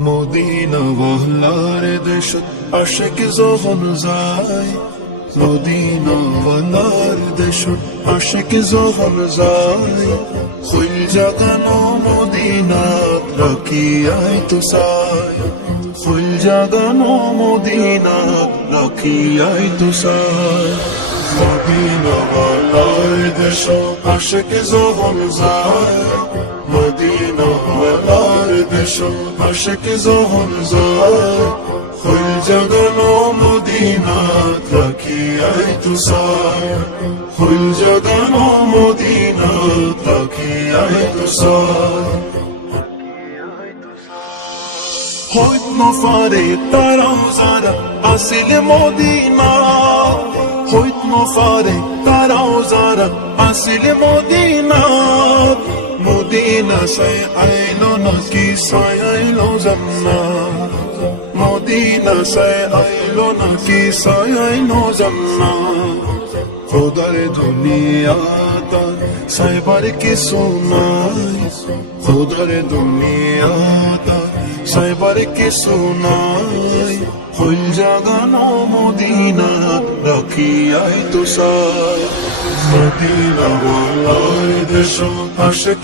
Medina বহলার দেশ, আশেক যখন যায়। মদিনা বহলার দেশ, আশেক যখন যায়। খুল জাগানো মদিনাত রাখিয়াই তো সায় ফুল জাগানো মদিনাত রাখিয়াই তো সায় মদিনা বহলার দেশ, আশেক যখন যায়। দেশ আশেক যায় ফুল জাগানো মদিনা রাখি আই তুষার ফুল জাগানো মদিনা রাখি আই তুষার হইত নফারে তারাও যারা আসিল মদিনা। হইত নফারে তারাও যারা আসিল মদিনা। মদিনা সাই আইলো নাকি সাই আইলো জান্নাত মদিনা সাই আইলো নাকি সাই আইলো জান্নাত খোদার দুনিয়া তার সাইবার কি শোনাই খোদার দুনিয়া তার সাইবার কি শোনাই ফুল জাগানো মদিনা রাখিয়াই তো সাই মদিনা বলার দেশ আশেক